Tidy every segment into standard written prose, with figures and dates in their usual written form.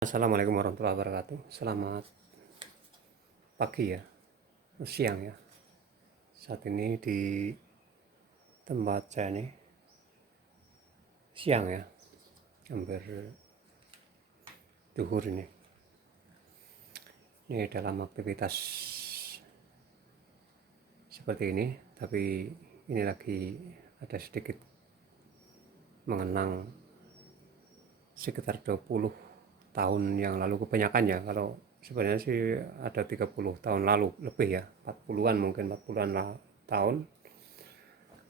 Assalamualaikum warahmatullahi wabarakatuh. Selamat pagi ya, siang ya. Saat ini di tempat saya nih siang ya, hampir duhur ini. Ini dalam aktivitas seperti ini, tapi ini lagi ada sedikit mengenang sekitar 20 tahun yang lalu kebanyakan ya. Kalau sebenarnya sih ada 30 tahun lalu lebih ya, 40-an mungkin 40-an tahun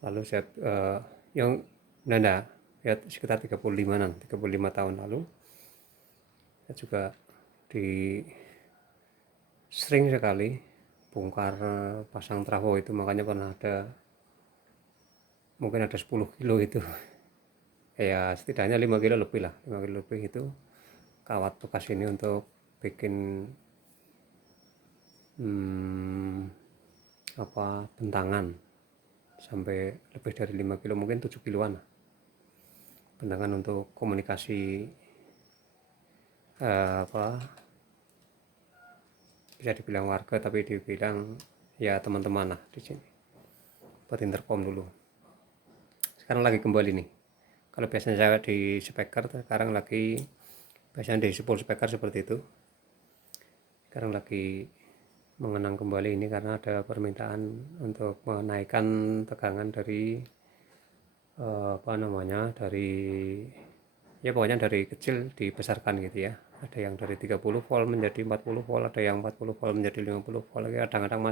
lalu saya yang nanda ya sekitar 35-an 35 tahun lalu saya juga sering sekali bongkar pasang trafo itu, makanya pernah ada mungkin ada 10 kilo itu ya, setidaknya 5 kilo lebih lah, 5 kilo lebih itu kawat bekas ini untuk bikin bentangan sampai lebih dari 5 kilo, mungkin 7 kiloan bentangan untuk komunikasi bisa dibilang warga tapi dibilang ya teman-teman lah di sini buat intercom dulu. Sekarang lagi kembali nih, kalau biasanya saya di speaker, sekarang lagi biasanya di full speaker seperti itu. Sekarang lagi mengenang kembali ini karena ada permintaan untuk menaikkan tegangan dari dari ya pokoknya dari kecil dibesarkan gitu ya. Ada yang dari 30 volt menjadi 40 volt, ada yang 40 volt menjadi 50 volt. Kadang-kadang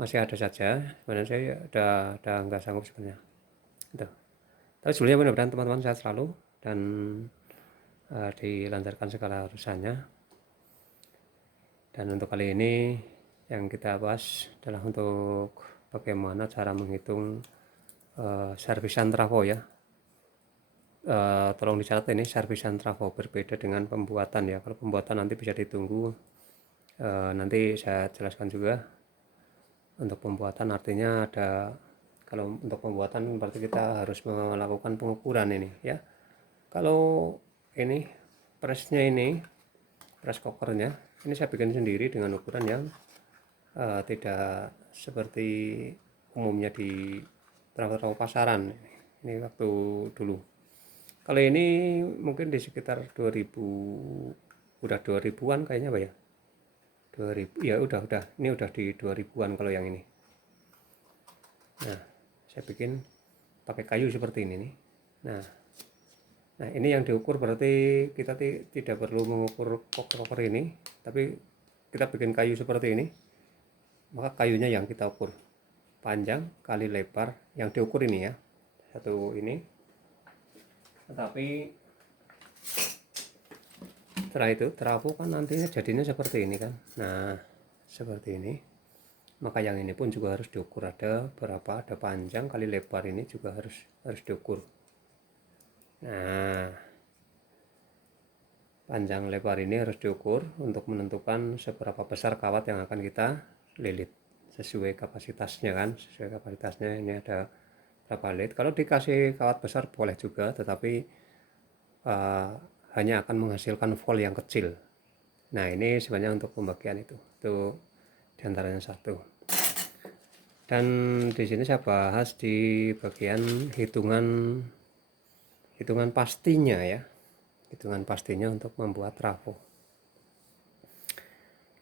masih ada saja. Sebenarnya saya udah nggak sanggup sebenarnya. Gitu. Tapi sebelumnya mudah-mudahan teman-teman sehat selalu dan dilancarkan segala urusannya. Dan untuk kali ini yang kita bahas adalah untuk bagaimana cara menghitung servisan trafo ya. Tolong dicatat, ini servisan trafo berbeda dengan pembuatan ya. Kalau pembuatan nanti bisa ditunggu, nanti saya jelaskan juga. Untuk pembuatan artinya ada, kalau untuk pembuatan berarti kita harus melakukan pengukuran ini ya. Kalau ini pressnya, ini press cookernya ini saya bikin sendiri dengan ukuran yang tidak seperti umumnya di trafo pasaran. Ini waktu dulu. Kalau ini mungkin di sekitar 2000, udah 2000-an kayaknya Pak ya. 2000 ya, udah ini udah di 2000-an kalau yang ini. Nah, saya bikin pakai kayu seperti ini nih. Nah ini yang diukur, berarti kita tidak perlu mengukur koker ini, tapi kita bikin kayu seperti ini, maka kayunya yang kita ukur, panjang kali lebar yang diukur ini ya, satu ini. Tetapi setelah itu trafo kan nantinya jadinya seperti ini kan. Nah seperti ini, maka yang ini pun juga harus diukur, ada berapa, ada panjang kali lebar, ini juga harus diukur. Nah panjang lebar ini harus diukur untuk menentukan seberapa besar kawat yang akan kita lilit sesuai kapasitasnya kan, sesuai kapasitasnya. Ini ada berapa lilit. Kalau dikasih kawat besar boleh juga, tetapi hanya akan menghasilkan volt yang kecil. Nah ini sebenarnya untuk pembagian itu diantaranya satu. Dan di sini saya bahas di bagian hitungan pastinya ya, hitungan pastinya untuk membuat trafo.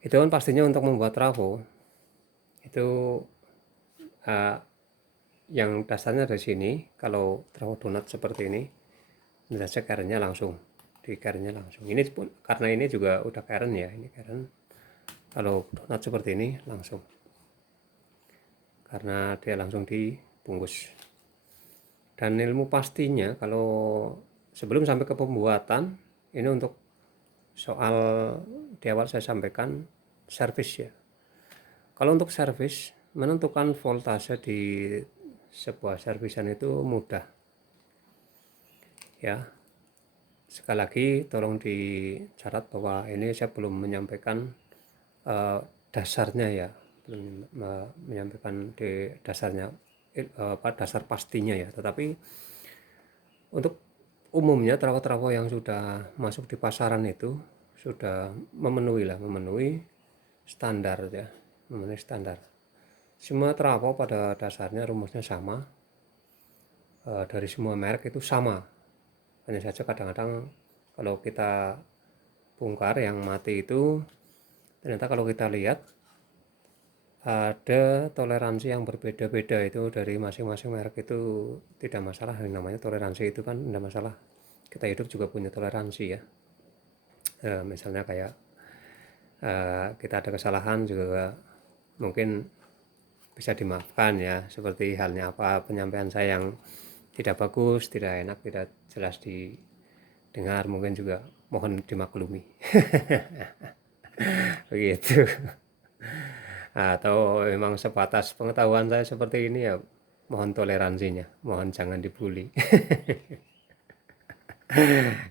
Hitungan pastinya untuk membuat trafo itu yang dasarnya dari sini. Kalau trafo donat seperti ini saja kerennya langsung di kerennya langsung. Ini pun karena ini juga udah keren ya, ini keren. Kalau donat seperti ini langsung, karena dia langsung dibungkus. Dan ilmu pastinya kalau sebelum sampai ke pembuatan, ini untuk soal di awal saya sampaikan servis ya. Kalau untuk servis, menentukan voltase di sebuah servisan itu mudah ya. Sekali lagi tolong dicatat bahwa ini saya belum menyampaikan dasarnya ya, belum menyampaikan dasarnya, dasar pastinya ya. Tetapi untuk umumnya trafo-trafo yang sudah masuk di pasaran itu sudah memenuhi standar ya, memenuhi standar. Semua trafo pada dasarnya rumusnya sama, dari semua merek itu sama. Hanya saja kadang-kadang kalau kita bongkar yang mati itu, ternyata kalau kita lihat ada toleransi yang berbeda-beda itu dari masing-masing merek. Itu tidak masalah, yang namanya toleransi itu kan tidak masalah. Kita hidup juga punya toleransi ya. Misalnya kayak kita ada kesalahan juga mungkin bisa dimaafkan ya, seperti halnya apa penyampaian saya yang tidak bagus, tidak enak, tidak jelas didengar, mungkin juga mohon dimaklumi. Begitu. Atau memang sebatas pengetahuan saya seperti ini ya, mohon toleransinya, mohon jangan dibully.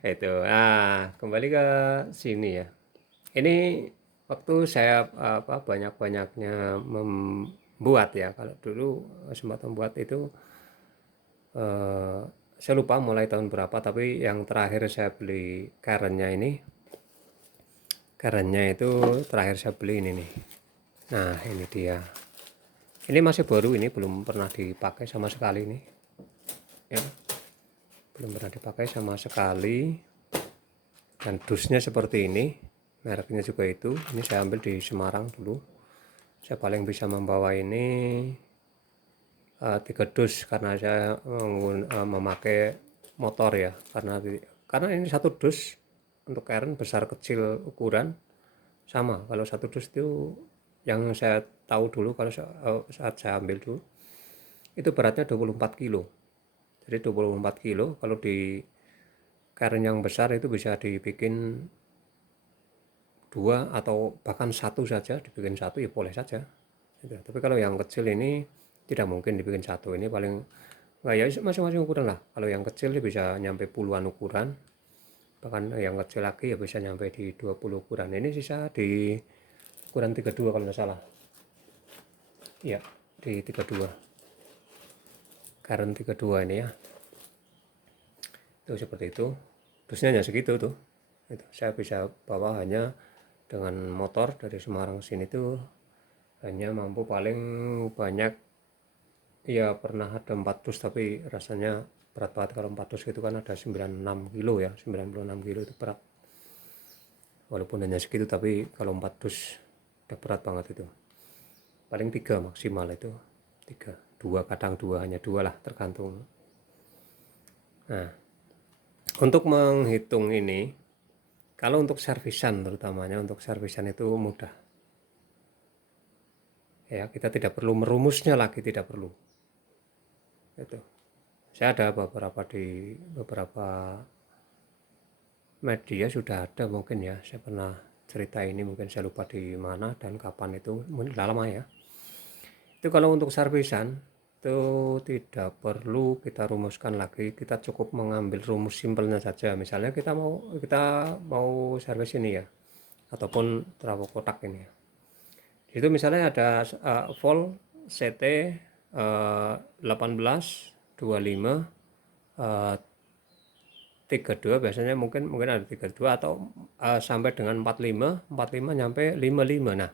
Itu. Kembali ke sini ya. Ini waktu saya banyak-banyaknya membuat ya. Kalau dulu sempat membuat itu, saya lupa mulai tahun berapa, tapi yang terakhir saya beli kerennya itu terakhir saya beli ini nih. Nah, ini dia. Ini masih baru, ini belum pernah dipakai sama sekali nih. Ya. Belum pernah dipakai sama sekali. Dan dusnya seperti ini. Mereknya juga itu. Ini saya ambil di Semarang dulu. Saya paling bisa membawa ini 3 dus karena saya memakai motor ya. Karena ini 1 dus untuk keren besar kecil ukuran sama. Kalau 1 dus itu yang saya tahu dulu kalau saat saya ambil dulu itu beratnya 24 kilo. Jadi 24 kilo kalau di karen yang besar itu bisa dibikin 2 atau bahkan 1 saja, dibikin 1 ya boleh saja. Tapi kalau yang kecil ini tidak mungkin dibikin 1, ini paling nggak ya masing-masing ukuran lah. Kalau yang kecil bisa nyampe puluhan ukuran, bahkan yang kecil lagi ya bisa nyampe di 20 ukuran. Ini sisa di ukuran 32 kalau nggak salah. Ya, di 32. Karen 32 ini ya. Itu seperti itu. Dusnya hanya segitu tuh. Itu saya bisa bawa hanya dengan motor dari Semarang sini tuh hanya mampu paling banyak ya, pernah ada 4 dus tapi rasanya berat banget kalau 4 dus gitu kan, ada 96 kilo ya, 96 kilo itu berat. Walaupun hanya segitu tapi kalau 4 dus udah berat banget itu. Paling 3 maksimal itu, 3, 2 kadang 2, hanya 2 lah tergantung. Nah, untuk menghitung ini, kalau untuk servisan terutamanya untuk servisan itu mudah. Ya, kita tidak perlu merumusnya lagi, tidak perlu. Itu. Saya ada di beberapa media sudah ada mungkin ya. Saya pernah cerita ini, mungkin saya lupa di mana dan kapan itu, mungkin lama ya. Itu kalau untuk servisan itu tidak perlu kita rumuskan lagi, kita cukup mengambil rumus simpelnya saja. Misalnya kita mau servis ini ya, ataupun trafo kotak ini ya. Itu misalnya ada volt CT 1825 32, biasanya mungkin ada 32 atau sampai dengan 45 nyampe 55. Nah,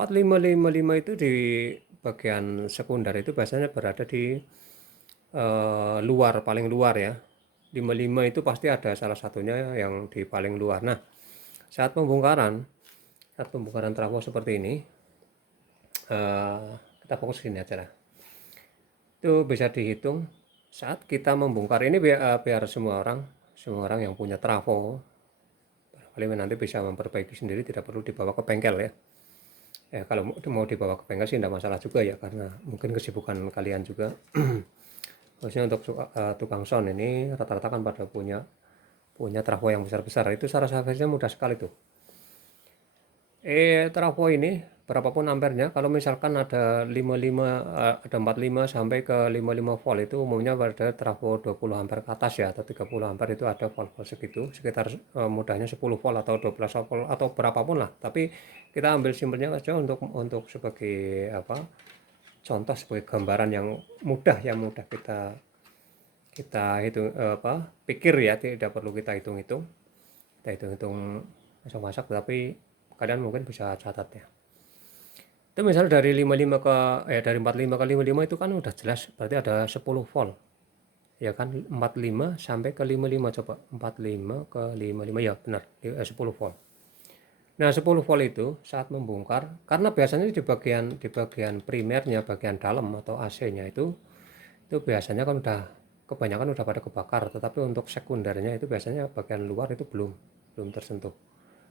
4555 itu di bagian sekunder itu biasanya berada di luar, paling luar ya. 55 itu pasti ada salah satunya yang di paling luar. Nah, saat pembongkaran trafo seperti ini, kita fokus sini aja lah. Itu bisa dihitung saat kita membongkar ini, biar semua orang yang punya trafo barangkali nanti bisa memperbaiki sendiri, tidak perlu dibawa ke bengkel ya. Kalau mau dibawa ke bengkel sih tidak masalah juga ya, karena mungkin kesibukan kalian juga. Khususnya untuk tukang sound ini rata-rata kan pada punya trafo yang besar-besar. Itu cara servisnya mudah sekali tuh. Trafo ini berapapun ampernya, kalau misalkan ada 45 sampai ke 55 volt, itu umumnya pada trafo 20 ampere ke atas ya, atau 30 ampere itu ada volt segitu, sekitar mudahnya 10 volt atau 12 volt atau berapapun lah. Tapi kita ambil simpelnya saja untuk sebagai contoh, sebagai gambaran yang mudah kita kita hitung pikir ya, tidak perlu kita hitung-hitung. Kita hitung-hitung masak-masak, tapi kalian mungkin bisa catat ya. Itu misalnya dari 55 ke dari 45 ke 55 itu kan udah jelas berarti ada 10 volt. Ya kan, 45 sampai ke 55 coba. 45 ke 55 ya benar, 10 volt. Nah, 10 volt itu saat membongkar, karena biasanya di bagian primernya, bagian dalam atau AC-nya itu biasanya kan udah kebanyakan udah pada kebakar, tetapi untuk sekundernya itu biasanya bagian luar itu belum tersentuh.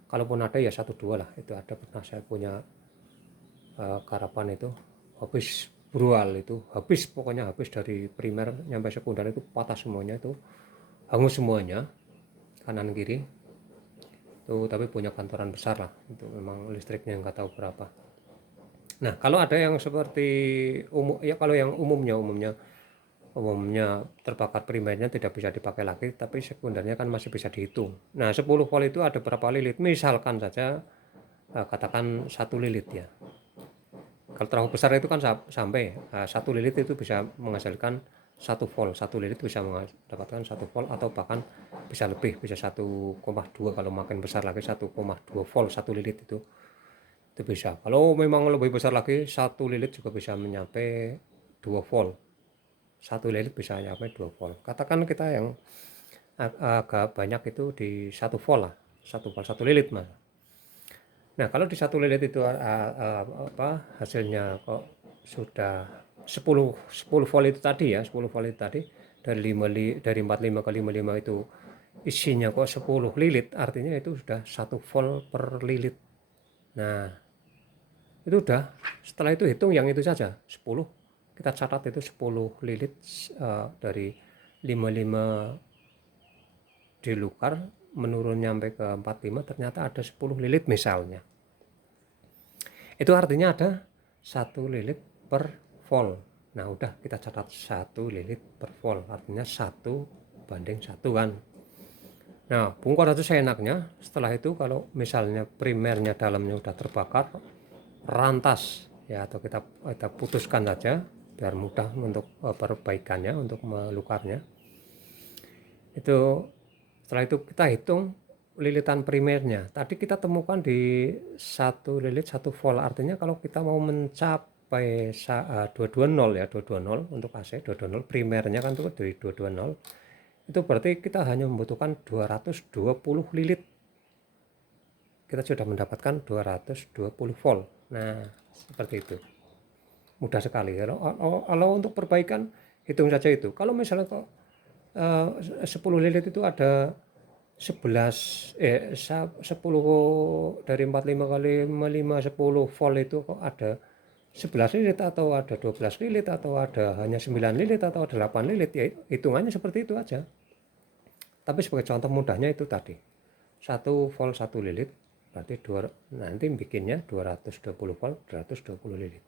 Kalaupun ada ya satu dua lah, itu ada pernah saya punya karapan itu habis brual, itu habis, pokoknya habis dari primer nyampe sekunder itu patah semuanya, itu hangus semuanya kanan kiri itu, tapi punya kantoran besar lah, itu memang listriknya nggak tahu berapa. Nah, kalau ada yang seperti ya, kalau yang umumnya terbakar primernya tidak bisa dipakai lagi, tapi sekundernya kan masih bisa dihitung. Nah, 10 volt itu ada berapa lilit, misalkan saja katakan 1 lilit ya. Kalau terlalu besar itu kan sampai 1 lilit itu bisa menghasilkan 1 volt. 1 lilit bisa mendapatkan 1 volt, atau bahkan bisa lebih, bisa 1,2, kalau makin besar lagi 1,2 volt 1 lilit itu bisa. Kalau memang lebih besar lagi 1 lilit juga bisa menyampai 2 volt. 1 lilit bisa nyampe 2 volt. Katakan kita yang agak banyak itu di 1 volt lah, 1 volt 1 lilit mas. Nah, kalau di 1 lilit itu hasilnya kok sudah 10 volt itu tadi ya, 10 volt itu tadi dari 45 ke 55 itu isinya kok 10 lilit, artinya itu sudah 1 volt per lilit. Nah, itu udah, setelah itu hitung yang itu saja 10, kita catat itu 10 lilit dari 55 dilukar menurun nyampe ke 45, ternyata ada 10 lilit misalnya. Itu artinya ada 1 lilit per volt. Nah, udah kita catat 1 lilit per volt, artinya 1:1 kan. Nah, bongkar itu seenaknya. Setelah itu kalau misalnya primernya dalamnya udah terbakar, rantas ya, atau kita putuskan saja biar mudah untuk perbaikannya, untuk melukarnya. Itu setelah itu kita hitung lilitan primernya. Tadi kita temukan di 1 lilit 1 volt, artinya kalau kita mau mencapai 220 ya, 220 untuk AC 220 primernya kan itu dari 220, itu berarti kita hanya membutuhkan 220 lilit, kita sudah mendapatkan 220 volt. Nah, seperti itu, mudah sekali. Kalau untuk perbaikan hitung saja itu. Kalau misalnya kok 10 lilit itu ada 10 dari 45 kali 55 10 volt itu kok ada 11 lilit, atau ada 12 lilit, atau ada hanya 9 lilit, atau ada 8 lilit, ya hitungannya seperti itu aja. Tapi sebagai contoh mudahnya itu tadi 1 volt 1 lilit berarti nanti bikinnya 220 volt 220 lilit.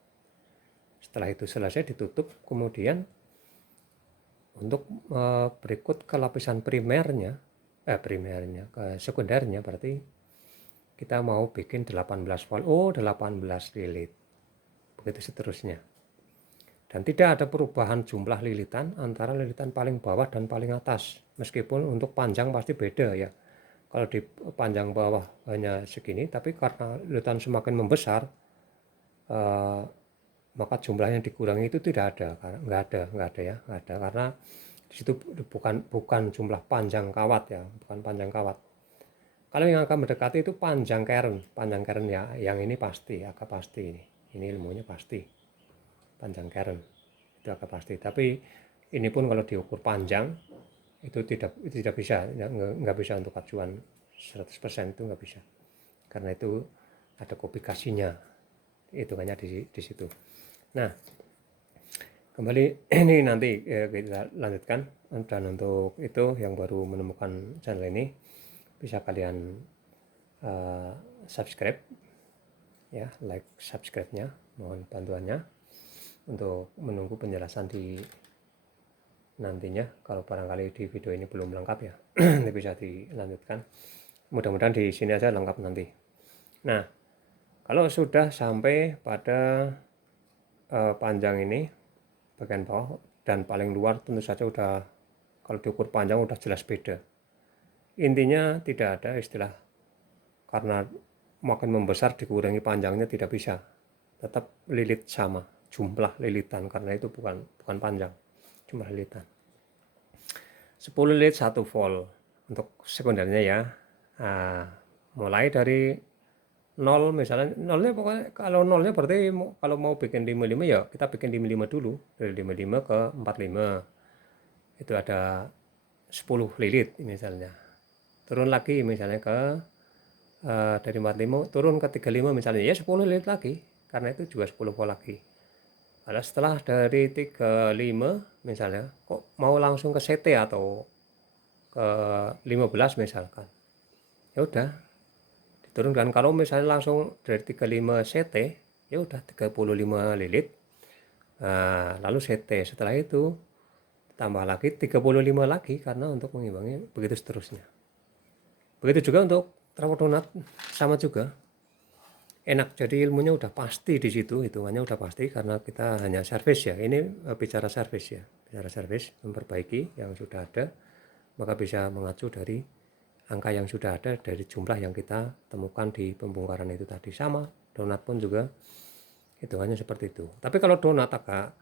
Setelah itu selesai ditutup, kemudian untuk berikut ke lapisan primernya ke sekundernya, berarti kita mau bikin 18 volt, 18 lilit, begitu seterusnya. Dan tidak ada perubahan jumlah lilitan antara lilitan paling bawah dan paling atas, meskipun untuk panjang pasti beda ya. Kalau di panjang bawah hanya segini, tapi karena lilitan semakin membesar, maka jumlah yang dikurangi itu tidak ada, nggak ada karena di situ bukan jumlah panjang kawat ya, bukan panjang kawat. Kalau yang akan mendekati itu panjang keren ya, yang ini pasti, agak pasti ini ilmunya pasti panjang keren itu agak pasti. Tapi ini pun kalau diukur panjang itu tidak bisa, nggak bisa untuk acuan 100%, itu nggak bisa, karena itu ada komplikasinya hitungannya di situ. Nah, kembali ini nanti kita lanjutkan. Dan untuk itu yang baru menemukan channel ini, bisa kalian subscribe ya, like subscribe-nya, mohon bantuannya untuk menunggu penjelasan di nantinya. Kalau barangkali di video ini belum lengkap ya, ini bisa dilanjutkan. Mudah-mudahan di sini aja lengkap nanti. Nah, kalau sudah sampai pada panjang ini bagian bawah dan paling luar, tentu saja udah Kalau diukur panjang udah jelas beda. Intinya tidak ada istilah karena makin membesar dikurangi panjangnya, tidak bisa. Tetap lilit sama jumlah lilitan, karena itu bukan panjang, jumlah lilitan. 10 lilit 1 volt untuk sekundernya ya. Nah, mulai dari 0 misalnya, nolnya pokoknya kalau nolnya berarti kalau mau bikin 55 ya kita bikin 55 dulu, dari 55 ke 45 itu ada 10 lilit misalnya. Turun lagi misalnya ke dari 45 turun ke 35 misalnya, ya 10 lilit lagi, karena itu juga 10 volt lagi. Nah, setelah dari 35 misalnya kok mau langsung ke CT atau ke 15 misalkan, ya udah diturunkan. Kalau misalnya langsung dari 35 CT, ya udah 35 lilit. Nah, lalu CT, setelah itu tambah lagi 35 lagi, karena untuk mengimbangi, begitu seterusnya. Begitu juga untuk trafo donat, sama juga. Enak, jadi ilmunya udah pasti di situ, hitungannya udah pasti, karena kita hanya servis ya. Ini bicara servis ya, bicara servis, memperbaiki yang sudah ada, maka bisa mengacu dari angka yang sudah ada, dari jumlah yang kita temukan di pembongkaran itu tadi. Sama donat pun juga hitungannya seperti itu. Tapi kalau donat agak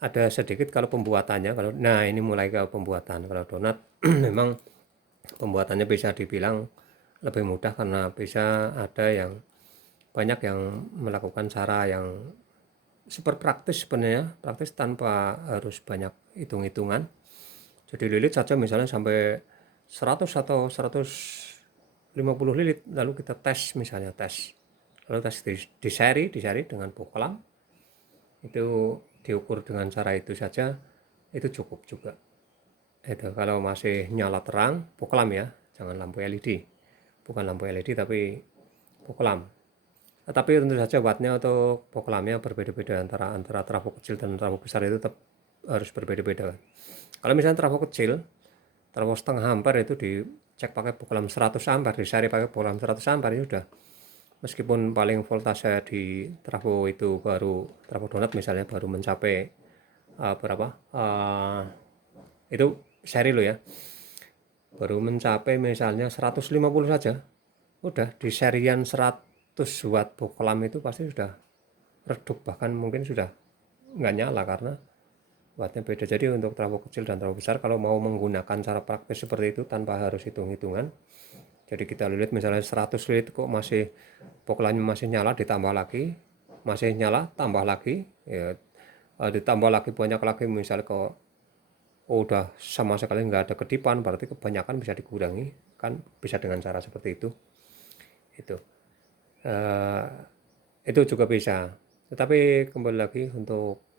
ada sedikit kalau pembuatannya, kalau nah ini mulai ke pembuatan. Kalau donat memang pembuatannya bisa dibilang lebih mudah, karena bisa ada yang banyak yang melakukan cara yang super praktis sebenarnya, praktis tanpa harus banyak hitung-hitungan. Jadi lilit saja misalnya sampai 100 atau 150 lilit, lalu kita tes misalnya, lalu tes di seri dengan bokolam, itu diukur dengan cara itu saja, itu cukup juga. Itu kalau masih nyala terang, bokolam ya, jangan lampu LED, bukan lampu LED tapi bokolam. Tapi tentu saja wattnya untuk bokolamnya berbeda-beda, antara trafo kecil dan trafo besar itu tetap harus berbeda-beda. Kalau misalnya trafo kecil, trafo setengah ampere itu dicek pakai bokolam 100 ampere, disari pakai bokolam 100 ampere, ya sudah. Meskipun paling voltase di trafo itu baru, trafo donat misalnya baru mencapai berapa? Itu seri lo ya. Baru mencapai misalnya 150 saja. Udah di serian 100 watt bokolam itu pasti sudah redup, bahkan mungkin sudah nggak nyala karena wattnya beda. Jadi untuk trafo kecil dan trafo besar, kalau mau menggunakan cara praktis seperti itu tanpa harus hitung-hitungan, jadi kita lilit misalnya 100 lilit kok masih bokolamnya masih nyala, ditambah lagi, masih nyala, tambah lagi, ya, ditambah lagi banyak lagi, misalnya kok udah sama sekali nggak ada kedipan, berarti kebanyakan bisa dikurangi, kan bisa dengan cara seperti itu. Itu juga bisa. Tetapi kembali lagi untuk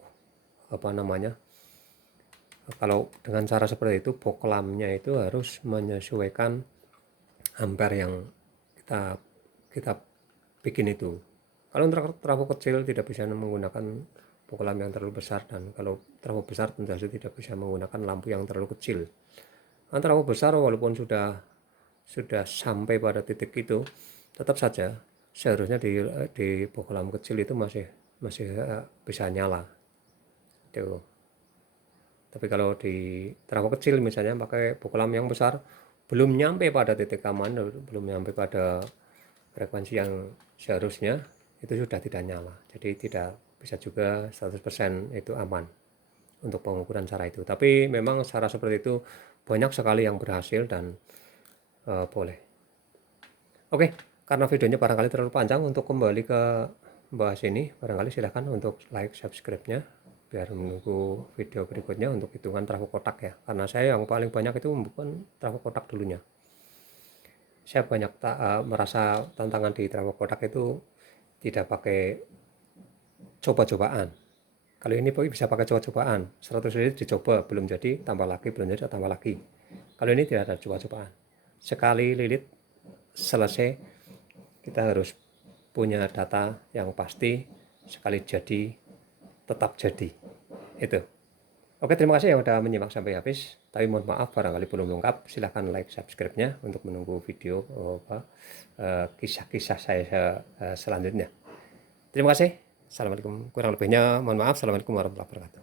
kalau dengan cara seperti itu, bokolamnya itu harus menyesuaikan ampere yang kita bikin itu. Kalau untuk trafo kecil tidak bisa menggunakan bokolam yang terlalu besar, dan kalau trafo besar tentu saja tidak bisa menggunakan lampu yang terlalu kecil. Trafo besar walaupun sudah sampai pada titik itu, tetap saja seharusnya di bokolam kecil itu masih bisa nyala. Tuh. Tapi kalau di trafo kecil misalnya pakai bokolam yang besar, belum nyampe pada titik aman, belum nyampe pada frekuensi yang seharusnya, itu sudah tidak nyala. Jadi tidak bisa juga 100% itu aman untuk pengukuran cara itu. Tapi memang cara seperti itu banyak sekali yang berhasil dan boleh. Oke, karena videonya barangkali terlalu panjang, untuk kembali ke bahas ini, barangkali silahkan untuk like, subscribe-nya, biar menunggu video berikutnya untuk hitungan trafo kotak ya. Karena saya yang paling banyak itu bukan trafo kotak dulunya. Saya banyak merasa tantangan di trafo kotak itu tidak pakai coba-cobaan. Kalau ini bisa pakai coba-cobaan, 100 lilit dicoba, belum jadi, tambah lagi, belum jadi, tambah lagi. Kalau ini tidak ada coba-cobaan. Sekali lilit selesai, kita harus punya data yang pasti, sekali jadi, tetap jadi. Itu. Oke, terima kasih yang sudah menyimak sampai habis. Tapi mohon maaf barangkali belum lengkap. Silahkan like, subscribe-nya untuk menunggu video kisah-kisah saya selanjutnya. Terima kasih. Assalamualaikum. Kurang lebihnya mohon maaf. Assalamualaikum warahmatullahi wabarakatuh.